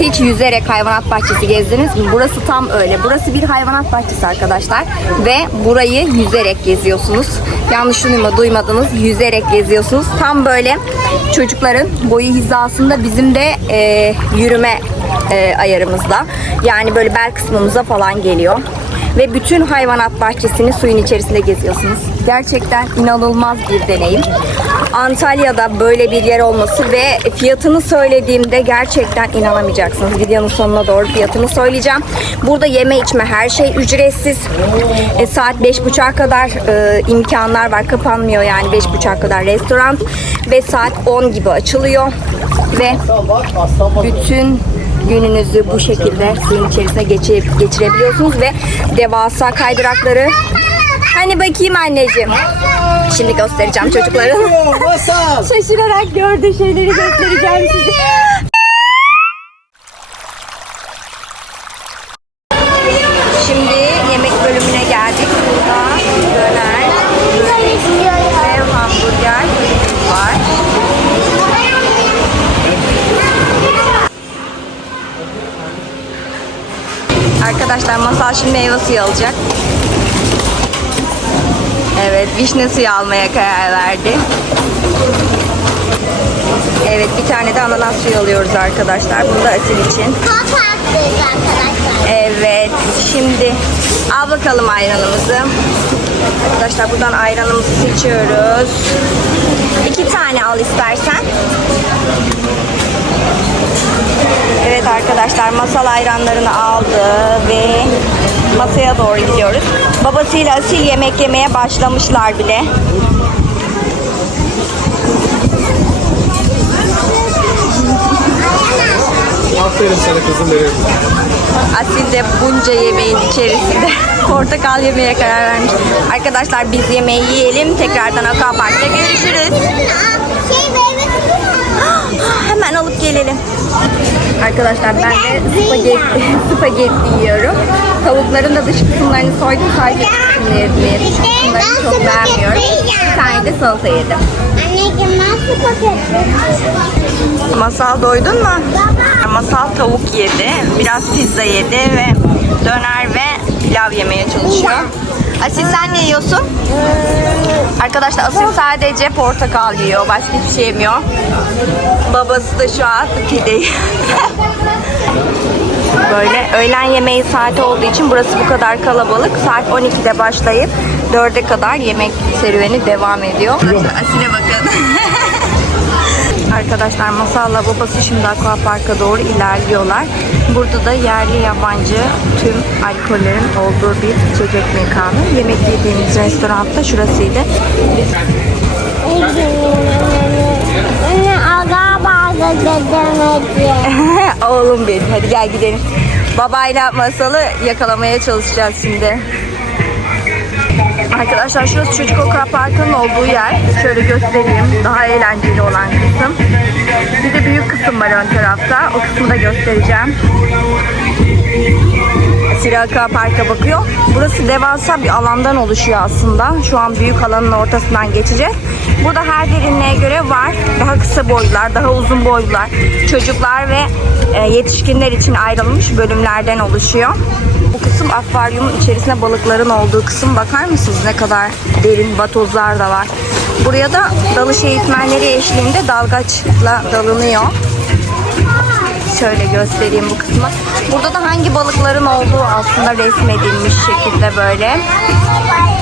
Hiç yüzerek hayvanat bahçesi gezdiniz mi? Burası tam öyle. Burası bir hayvanat bahçesi arkadaşlar. Ve burayı yüzerek geziyorsunuz. Yanlış duyma, duymadınız. Yüzerek geziyorsunuz. Tam böyle çocukların boyu hizasında bizim de e, yürüme e, ayarımızda. Yani böyle bel kısmımıza falan geliyor. Ve bütün hayvanat bahçesini suyun içerisinde geziyorsunuz. Gerçekten inanılmaz bir deneyim. Antalya'da böyle bir yer olması ve fiyatını söylediğimde gerçekten inanamayacaksınız. Videonun sonuna doğru fiyatını söyleyeceğim. Burada yeme içme her şey ücretsiz. E, saat 5.30'a kadar e, imkanlar var. Kapanmıyor yani 5.30'a kadar restoran. Ve saat 10 gibi açılıyor. Ve bütün gününüzü bu şekilde suyun içerisine geçirebiliyorsunuz ve devasa kaydırakları Hani bakayım anneciğim. Şimdi göstereceğim çocukların. Masal. Şaşırarak gördüğü şeyleri göstereceğim size. Şimdi yemek bölümüne geldik. Burada döner ve hamburger bölümümüz var. Arkadaşlar masal şimdi meyve suyu alacak. Vişne suyu almaya karar verdi. Evet, bir tane de ananas suyu alıyoruz arkadaşlar. Bu da Asil için. Kapattınız arkadaşlar. Evet, şimdi al bakalım ayranımızı. Arkadaşlar buradan ayranımızı seçiyoruz. İki tane al istersen. Evet arkadaşlar masal ayranlarını aldı ve masaya doğru gidiyoruz. Babasıyla Asil yemek yemeye başlamışlar bile. Aferin sana kızım benim. Asil de bunca yemeğin içerisinde portakal yemeye karar vermiş. Arkadaşlar biz yemeği yiyelim. Tekrardan Aquapark'ta görüşürüz. Şey Hemen alıp gelelim. Arkadaşlar ben de spagetti, spagetti yiyorum. Tavukların da dış kısımlarını soydum. Sadece kısımlarını yedim. Kısımlarını çok beğenmiyorum. Bir tane de salata yedim. Masal doydun mu? Masal tavuk yedi. Biraz pizza yedi ve döner ve pilav yemeye çalışıyor. Asil sen ne yiyorsun? Arkadaşlar Asil sadece portakal yiyor. Başka hiçbir şey yemiyor. Babası da şu an pide yiyor. Böyle öğlen yemeği saati olduğu için burası bu kadar kalabalık. Saat 12'de başlayıp 4'e kadar yemek serüveni devam ediyor. Asil'e bakın. Arkadaşlar Masal'la babası şimdi Aquapark'a doğru ilerliyorlar. Burada da yerli yabancı tüm alkollerin olduğu bir içecek mekanı. Yemek yediğimiz restoran da şurasıydı. Biz. Oğlum benim. Hadi gel gidelim. Babayla masalı yakalamaya çalışacağız şimdi. Arkadaşlar şurası Çocuk Okra Parkı'nın olduğu yer. Şöyle göstereyim. Daha eğlenceli olan kısım. Bir de büyük kısım var ön tarafta. O kısmı da göstereceğim. Siraka Park'a bakıyor. Burası devasa bir alandan oluşuyor aslında. Şu an büyük alanın ortasından geçeceğiz. Burada her derinliğe göre var. Daha kısa boylular, daha uzun boylular, çocuklar ve e, yetişkinler için ayrılmış bölümlerden oluşuyor. Bu kısım akvaryumun içerisinde balıkların olduğu kısım. Bakar mısınız ne kadar derin batozlar da var. Buraya da dalış eğitmenleri eşliğinde dalgaçla dalınıyor. Şöyle göstereyim bu kısmı. Burada da hangi balıkların olduğu aslında resmedilmiş şekilde böyle.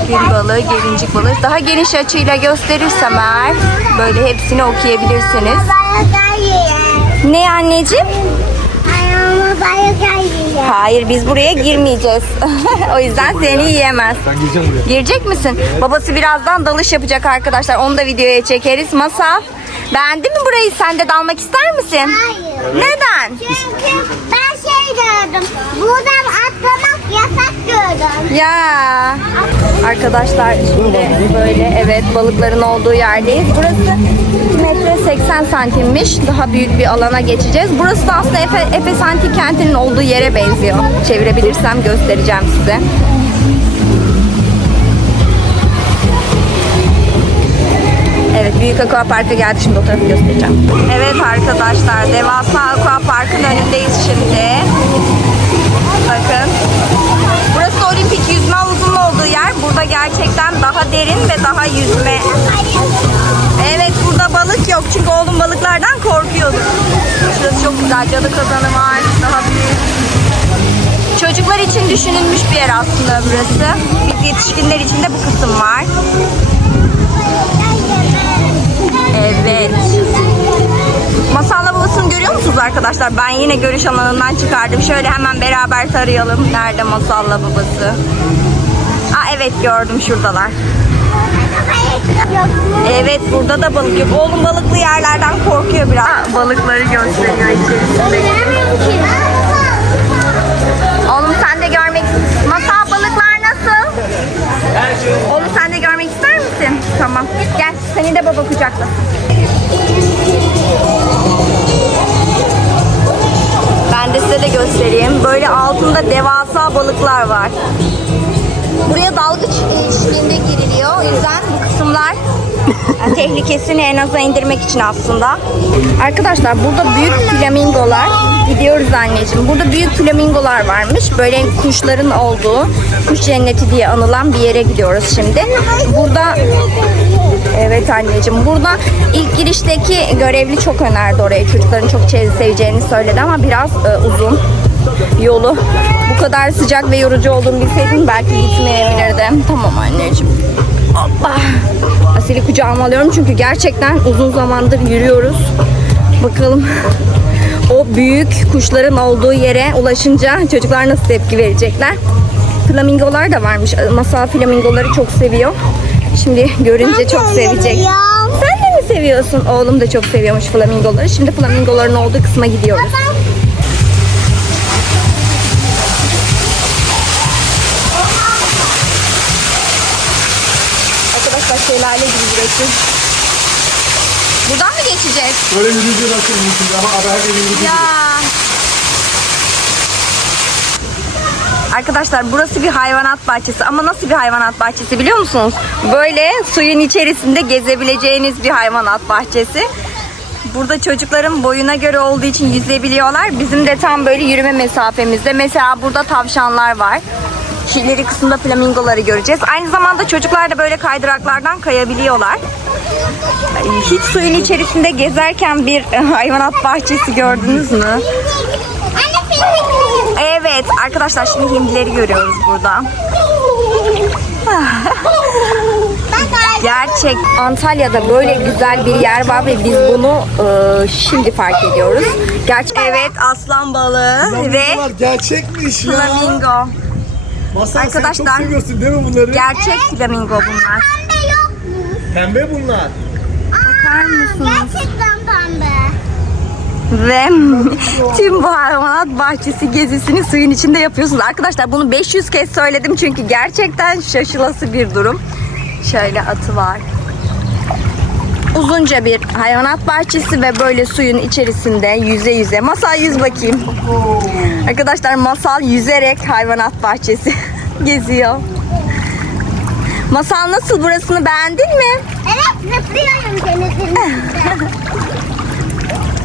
Bir balığı, gelincik balığı. Daha geniş açıyla gösterirsem eğer böyle hepsini okuyabilirsiniz. Ne anneciğim? Hayır biz buraya girmeyeceğiz. o yüzden seni yiyemez. Girecek misin? Babası birazdan dalış yapacak arkadaşlar. Onu da videoya çekeriz. Masal. Beğendin mi burayı? Sen de dalmak ister misin? Hayır. Neden? Çünkü ben şey gördüm. Buradan atlamak yasak gördüm. Ya. Arkadaşlar şimdi böyle evet balıkların olduğu yerdeyiz. Burası 2 metre 80 santimmiş. Daha büyük bir alana geçeceğiz. Burası da aslında Efe, Efes Antik Kenti'nin olduğu yere benziyor. Çevirebilirsem göstereceğim size. Büyük Aqua Park'a geldik. Şimdi o tarafı göstereceğim. Evet arkadaşlar. Devasa Aqua Park'ın önündeyiz şimdi. Bakın. Burası olimpik yüzme havuzunun olduğu yer. Burada gerçekten daha derin ve daha yüzme. Evet burada balık yok. Çünkü oğlum balıklardan korkuyordu. Şurası çok güzel. Cadı kazanı var. Daha büyük. Çocuklar için düşünülmüş bir yer aslında burası. Biz yetişkinler için de bu kısım var. Evet. Masalla babasını görüyor musunuz arkadaşlar? Ben yine görüş alanından çıkardım. Şöyle hemen beraber tarayalım. Nerede masalla babası? Aa evet gördüm şuradalar. Evet burada da balık yok. Oğlum balıklı yerlerden korkuyor biraz. Aa, balıkları gösteriyor içerisinde. Oğlum sen de görmek Masal balıklar nasıl? Oğlum Tamam. Gel seni de baba kucaklasın. Ben de size de göstereyim. Böyle altında devasa balıklar var. Buraya dalgıç eşliğinde giriliyor. O yüzden bu kısımlar tehlikesini en aza indirmek için aslında. Arkadaşlar burada büyük flamingolar gidiyoruz anneciğim. Burada büyük flamingolar varmış. Böyle kuşların olduğu, kuş cenneti diye anılan bir yere gidiyoruz şimdi. Burada Evet anneciğim. Burada ilk girişteki görevli çok önerdi orayı. Çocukların çok seveceğini söyledi ama biraz e, uzun yolu. Bu kadar sıcak ve yorucu olduğunu bilseydim belki gitmeyebilirdim. Tamam anneciğim. Hoppa. Asil'i kucağıma alıyorum çünkü gerçekten uzun zamandır yürüyoruz. Bakalım o büyük kuşların olduğu yere ulaşınca çocuklar nasıl tepki verecekler. Flamingolar da varmış. Masal flamingoları çok seviyor. Şimdi görünce çok sevecek. Sen de mi seviyorsun? Oğlum da çok seviyormuş flamingoları. Şimdi flamingoların olduğu kısma gidiyoruz. Arkadaşlar şelale gibi burası. Buradan mı geçeceğiz? Böyle yürüyünce nasıl mümkün ama her yürüyünce Ya. Arkadaşlar burası bir hayvanat bahçesi ama nasıl bir hayvanat bahçesi biliyor musunuz? Böyle suyun içerisinde gezebileceğiniz bir hayvanat bahçesi. Burada çocukların boyuna göre olduğu için yüzebiliyorlar. Bizim de tam böyle yürüme mesafemizde. Mesela burada tavşanlar var. Şu ileri kısımda flamingoları göreceğiz. Aynı zamanda çocuklar da böyle kaydıraklardan kayabiliyorlar. Ay, Hiç suyun içerisinde gezerken bir e, hayvanat bahçesi gördünüz mü? Evet arkadaşlar şimdi hindileri görüyoruz burada. Gerçek Antalya'da böyle güzel bir yer var ve biz bunu e, şimdi fark ediyoruz. Gerçek evet aslan balığı ve Bunlar gerçekmiş ya. flamingo. Masal Arkadaşlar- sen çok seviyorsun değil mi bunları? Gerçek flamingo bunlar. Pembe yok mu? Pembe bunlar. Bakar mısınız? Gerçekten pembe. Ve tüm bu hayvanat bahçesi gezisini suyun içinde yapıyorsunuz. Arkadaşlar bunu 500 kez söyledim çünkü gerçekten şaşılası bir durum. Şöyle atı var. Uzunca bir hayvanat bahçesi ve böyle suyun içerisinde yüze yüze. Masal yüz bakayım. Arkadaşlar masal yüzerek hayvanat bahçesi geziyor. Masal nasıl burasını beğendin mi? Evet zıplıyorum denizin.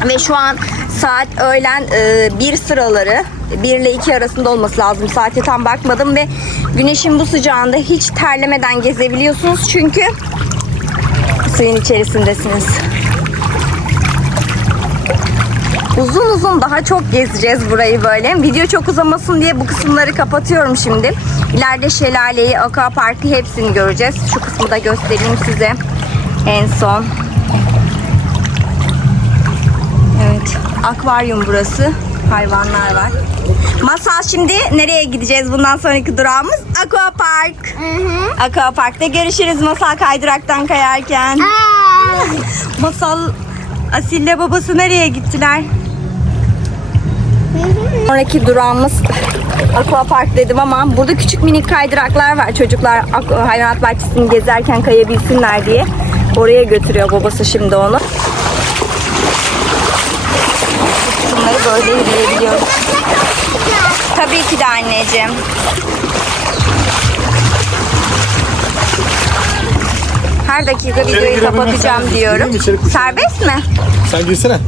Ve şu an saat öğlen e, bir sıraları 1 ile 2 arasında olması lazım. Saate tam bakmadım ve güneşin bu sıcağında hiç terlemeden gezebiliyorsunuz çünkü suyun içerisindesiniz. Uzun uzun daha çok gezeceğiz burayı böyle. Video çok uzamasın diye bu kısımları kapatıyorum şimdi. İleride şelaleyi, parkı hepsini göreceğiz. Şu kısmı da göstereyim size en son. Evet. Akvaryum burası. Hayvanlar var. Masal şimdi nereye gideceğiz bundan sonraki durağımız? Aqua Park. Hı hı. Aqua Park'ta görüşürüz Masal kaydıraktan kayarken. Aa, Masal Asil'le babası nereye gittiler? Sonraki durağımız Aqua Park dedim ama burada küçük minik kaydıraklar var. Çocuklar hayvanat bahçesini gezerken kayabilsinler diye. Oraya götürüyor babası şimdi onu. Bunları böyle yürüyebiliyoruz. Tabii ki de anneciğim. Her dakika İçeri videoyu girebilmem kapatacağım serbest. diyorum. Gireyim mi içeri? Serbest mi? Sen girsene.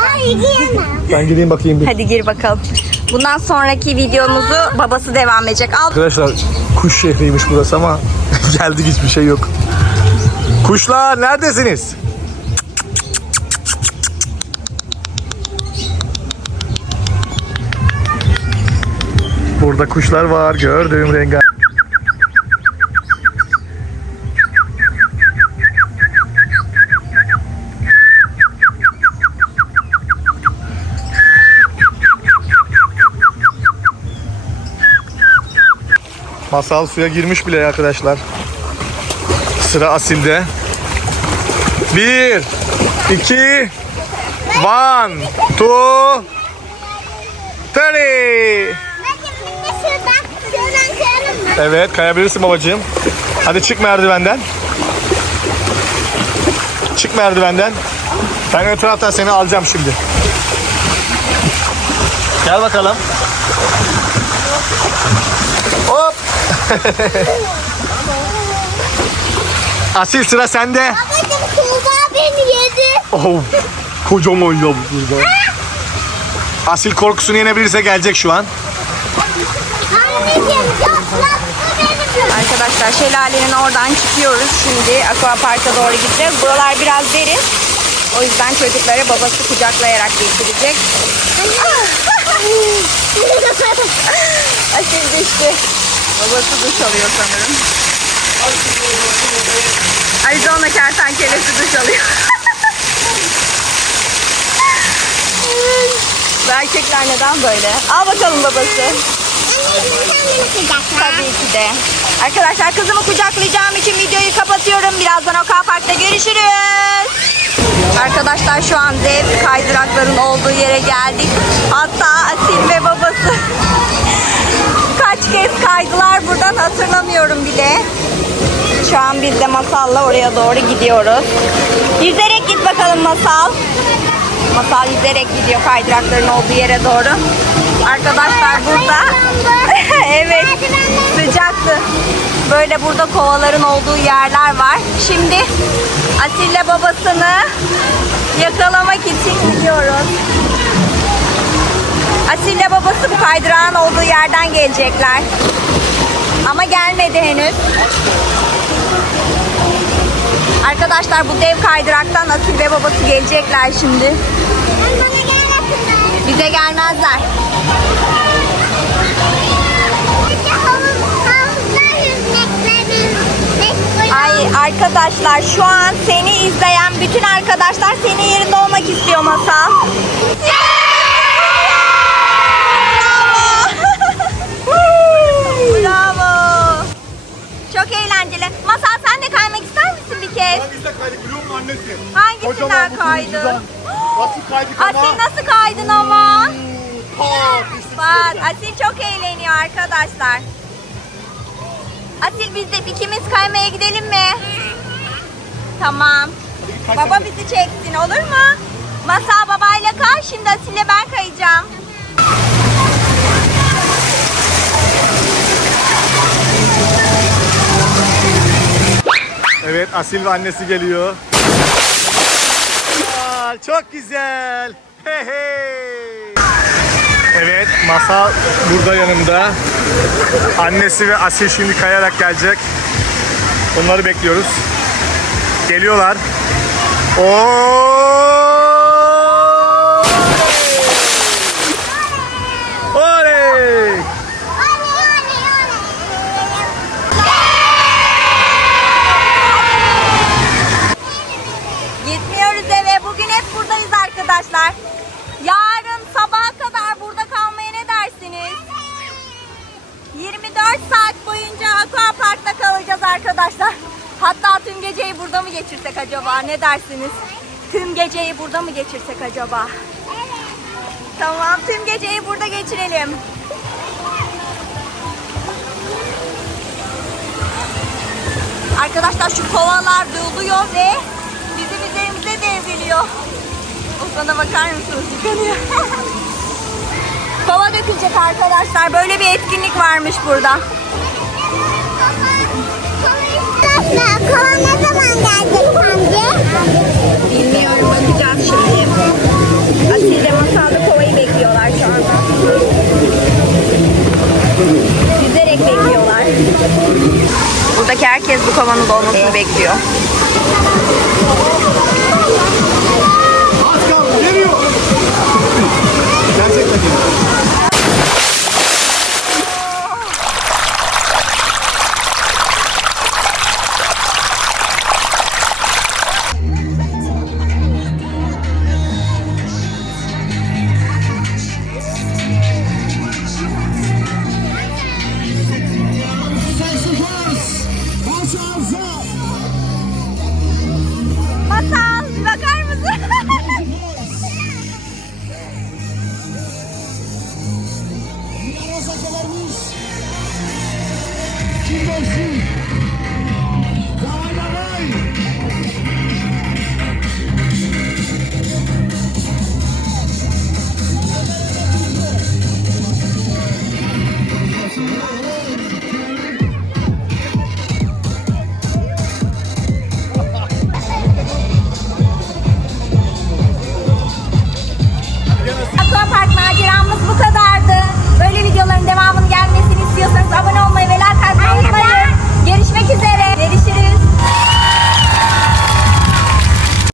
Hayır giyemem. Ben gireyim bakayım bir. Hadi gir bakalım. Bundan sonraki videomuzu babası devam edecek. Al Arkadaşlar kuş şehriymiş burası ama geldik hiçbir şey yok. Kuşlar neredesiniz? Burada kuşlar var gördüğüm rengarenk. Masal suya girmiş bile arkadaşlar. Sıra Asil'de. Bir, iki, one, two, three. Şuradan, şuradan mı? Evet kayabilirsin babacığım. Hadi çık merdivenden. Çık merdivenden. Ben ön taraftan seni alacağım şimdi. Gel bakalım. Hop. Asil sıra sende. Babacım Tuğba beni yedi. Oh, kocaman ya bu burada. Asil korkusunu yenebilirse gelecek şu an. Arkadaşlar şelalenin oradan çıkıyoruz. Şimdi aquaparka doğru gideceğiz. Buralar biraz derin. O yüzden çocukları babası kucaklayarak getirecek. Asil düştü. Babası duş alıyor sanırım. Arizona kertenkelesi duş alıyor. Bu erkekler neden böyle? Al bakalım babası. Tabii ki de. Arkadaşlar kızımı kucaklayacağım için videoyu kapatıyorum. Birazdan Oka Park'ta görüşürüz. Arkadaşlar şu an dev kaydırakların olduğu yere geldik. Hatta Asil ve babası kaç kez kaydılar buradan hatırlamıyorum bile. Şu an biz de Masal'la oraya doğru gidiyoruz. Yüzerek git bakalım Masal. Masal yüzerek gidiyor kaydırakların olduğu yere doğru. Arkadaşlar burada Böyle burada kovaların olduğu yerler var. Şimdi Atilla babasını yakalamak için gidiyoruz. Atilla babası bu kaydırağın olduğu yerden gelecekler. Ama gelmedi henüz. Arkadaşlar bu dev kaydıraktan Asil ve babası gelecekler şimdi. Bize gelmezler. Arkadaşlar şu an seni izleyen bütün arkadaşlar senin yerinde olmak istiyor Masal. Bravo. Bravo. Çok eğlenceli. Masal sen de kaymak ister misin bir kez? Hangisi kaydık biliyor musun annesi? Hangisinden kaydın? Nasıl kaydık Asil nasıl kaydın ama? Pat, Bak Asil çok eğleniyor arkadaşlar. Asil biz de ikimiz kaymaya gidelim mi? Tamam. Baba bizi çeksin olur mu? Masa babayla kay şimdi Asil'le ben kayacağım. Evet Asil ve annesi geliyor. Aa, çok güzel. Hey hey. Evet Masa burada yanımda. Annesi ve Asil şimdi kayarak gelecek. Onları bekliyoruz. Geliyorlar. Oo! Oley! Gitmiyoruz eve. Bugün hep buradayız arkadaşlar. Yarın sabaha kadar burada kalmaya ne dersiniz? 24 saat boyunca Aqua Park'ta kalacağız arkadaşlar. Hatta geceyi burada mı geçirsek acaba? Ne dersiniz? Tüm geceyi burada mı geçirsek acaba? Tamam, tüm geceyi burada geçirelim. Arkadaşlar şu kovalar doluyor ve bizim üzerimize devriliyor. O sana bakar mısınız? Yıkanıyor. Kova dökülecek arkadaşlar. Böyle bir etkinlik varmış burada. Kova ne zaman kovanın dolmasını bekliyor.